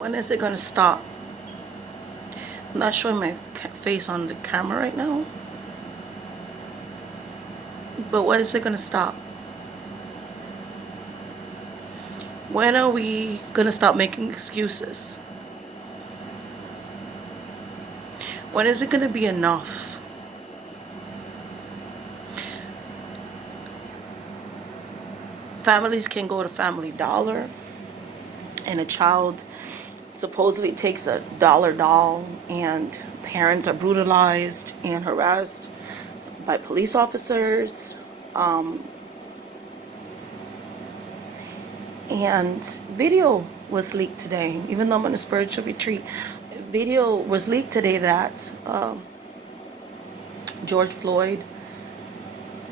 When is it gonna stop? I'm not showing my face on the camera right now, but when is it gonna stop? When are we gonna stop making excuses? When is it gonna be enough? Families can go to Family Dollar and a child supposedly takes a dollar doll and parents are brutalized and harassed by police officers. And video was leaked today, even though I'm on a spiritual retreat. Video was leaked today that George Floyd,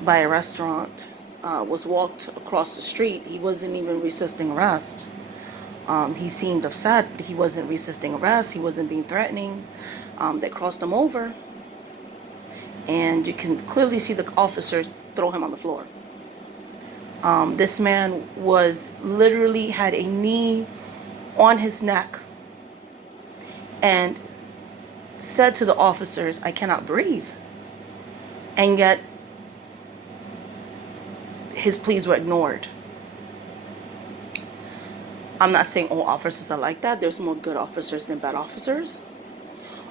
by a restaurant, was walked across the street. He wasn't even resisting arrest. He seemed upset, but he wasn't resisting arrest. He wasn't being threatening. They crossed him over, and you can clearly see the officers throw him on the floor. This man was literally had a knee on his neck and said to the officers, "I cannot breathe." And yet his pleas were ignored. I'm not saying all officers are like that. There's more good officers than bad officers.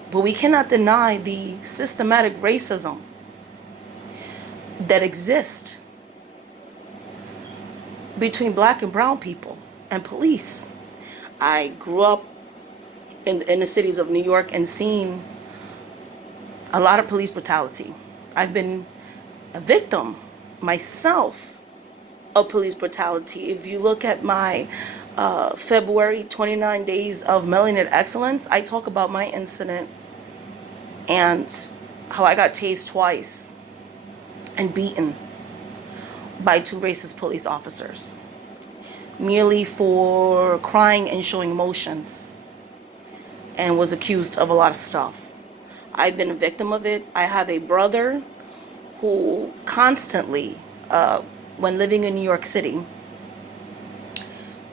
But we cannot deny the systematic racism that exists between black and brown people and police. I grew up in the cities of New York and seen a lot of police brutality. I've been a victim myself of police brutality. If you look at my February 29 days of Melanin Excellence, I talk about my incident and how I got tased twice and beaten by two racist police officers, merely for crying and showing emotions, and was accused of a lot of stuff. I've been a victim of it. I have a brother who constantly, when living in New York City,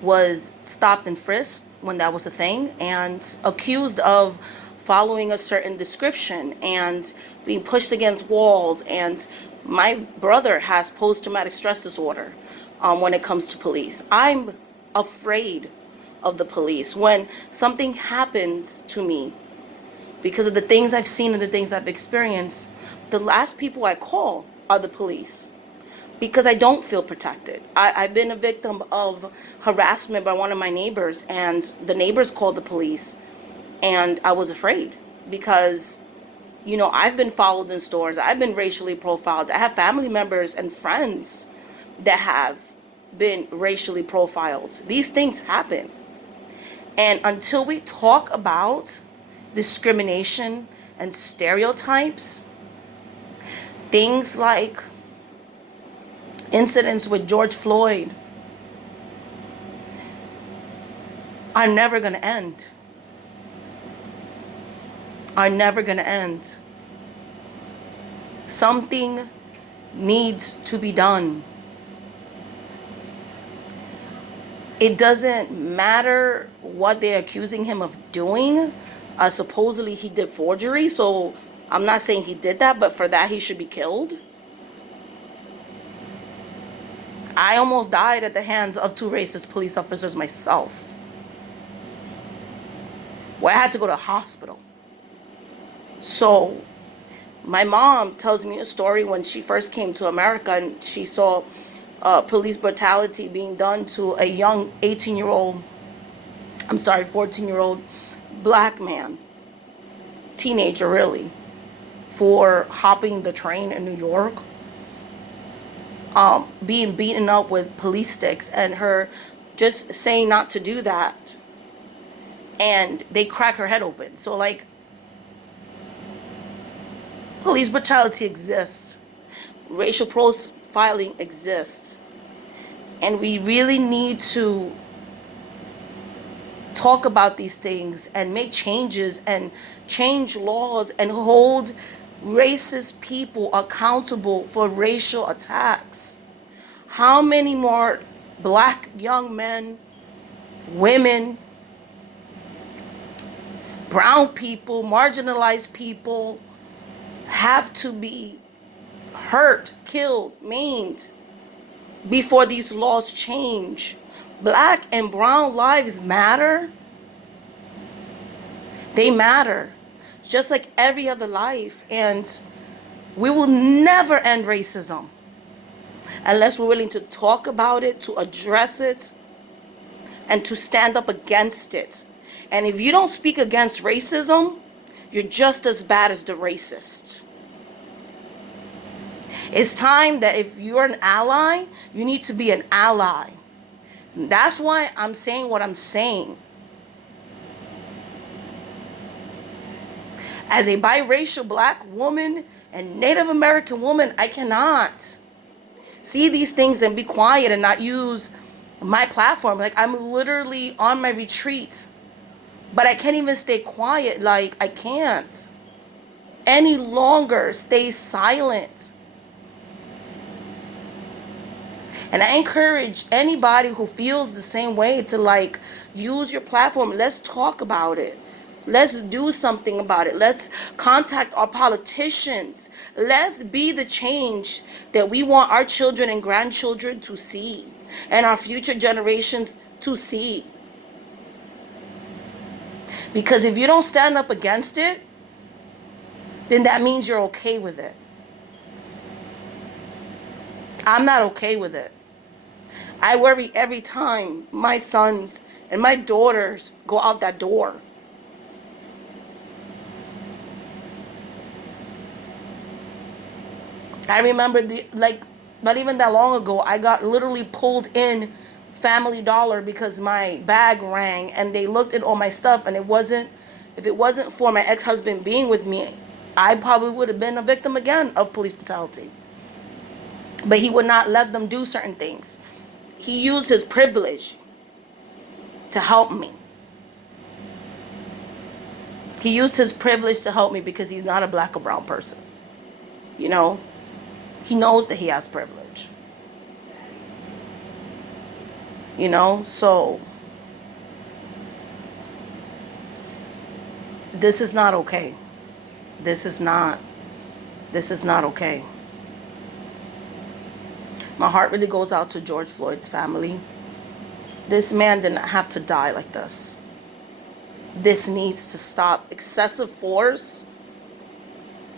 was stopped and frisked when that was a thing, and accused of following a certain description and being pushed against walls. And my brother has post-traumatic stress disorder when it comes to police. I'm afraid of the police. When something happens to me, because of the things I've seen and the things I've experienced, the last people I call are the police, because I don't feel protected. I've been a victim of harassment by one of my neighbors, and the neighbors called the police, and I was afraid because, I've been followed in stores. I've been racially profiled. I have family members and friends that have been racially profiled. These things happen. And until we talk about discrimination and stereotypes, things like incidents with George Floyd are never going to end. Are never going to end. Something needs to be done. It doesn't matter what they're accusing him of doing. Supposedly he did forgery, so I'm not saying he did that, but for that he should be killed. I almost died at the hands of two racist police officers myself, where I had to go to a hospital. So my mom tells me a story when she first came to America and she saw police brutality being done to a young 14-year-old black man, teenager really, for hopping the train in New York, being beaten up with police sticks, and her just saying not to do that, and they crack her head open. So police brutality exists. Racial profiling exists. And we really need to talk about these things and make changes and change laws and hold racist people accountable for racial attacks. How many more black young men, women, Brown people, marginalized people have to be hurt, killed, maimed before these laws change. Black and brown lives matter. They matter just like every other life. And we will never end racism unless we're willing to talk about it, to address it, and to stand up against it. And if you don't speak against racism, you're just as bad as the racist. It's time that if you're an ally, you need to be an ally. That's why I'm saying what I'm saying. As a biracial black woman and Native American woman, I cannot see these things and be quiet and not use my platform. Like, I'm literally on my retreat, but I can't even stay quiet. Like, I can't any longer stay silent. And I encourage anybody who feels the same way to, like, use your platform. Let's talk about it. Let's do something about it. Let's contact our politicians. Let's be the change that we want our children and grandchildren to see, and our future generations to see. Because if you don't stand up against it, then that means you're okay with it. I'm not okay with it. I worry every time my sons and my daughters go out that door. I remember not even that long ago, I got literally pulled in Family Dollar because my bag rang, and they looked at all my stuff, and if it wasn't for my ex-husband being with me, I probably would have been a victim again of police brutality. But he would not let them do certain things. He used his privilege to help me. He used his privilege to help me because he's not a black or brown person. You know? He knows that he has privilege. You know? So, this is not okay. This is not okay. My heart really goes out to George Floyd's family. This man did not have to die like this. This needs to stop. Excessive force,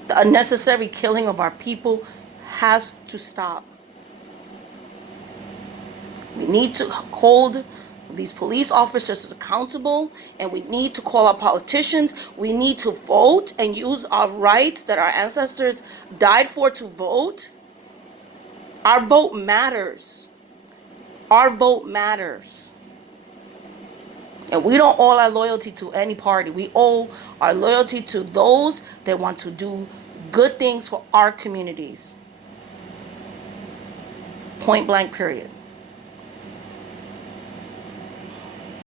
the unnecessary killing of our people has to stop. We need to hold these police officers accountable, and we need to call our politicians. We need to vote and use our rights that our ancestors died for to vote. Our vote matters. Our vote matters. And we don't owe our loyalty to any party. We owe our loyalty to those that want to do good things for our communities. Point blank, period.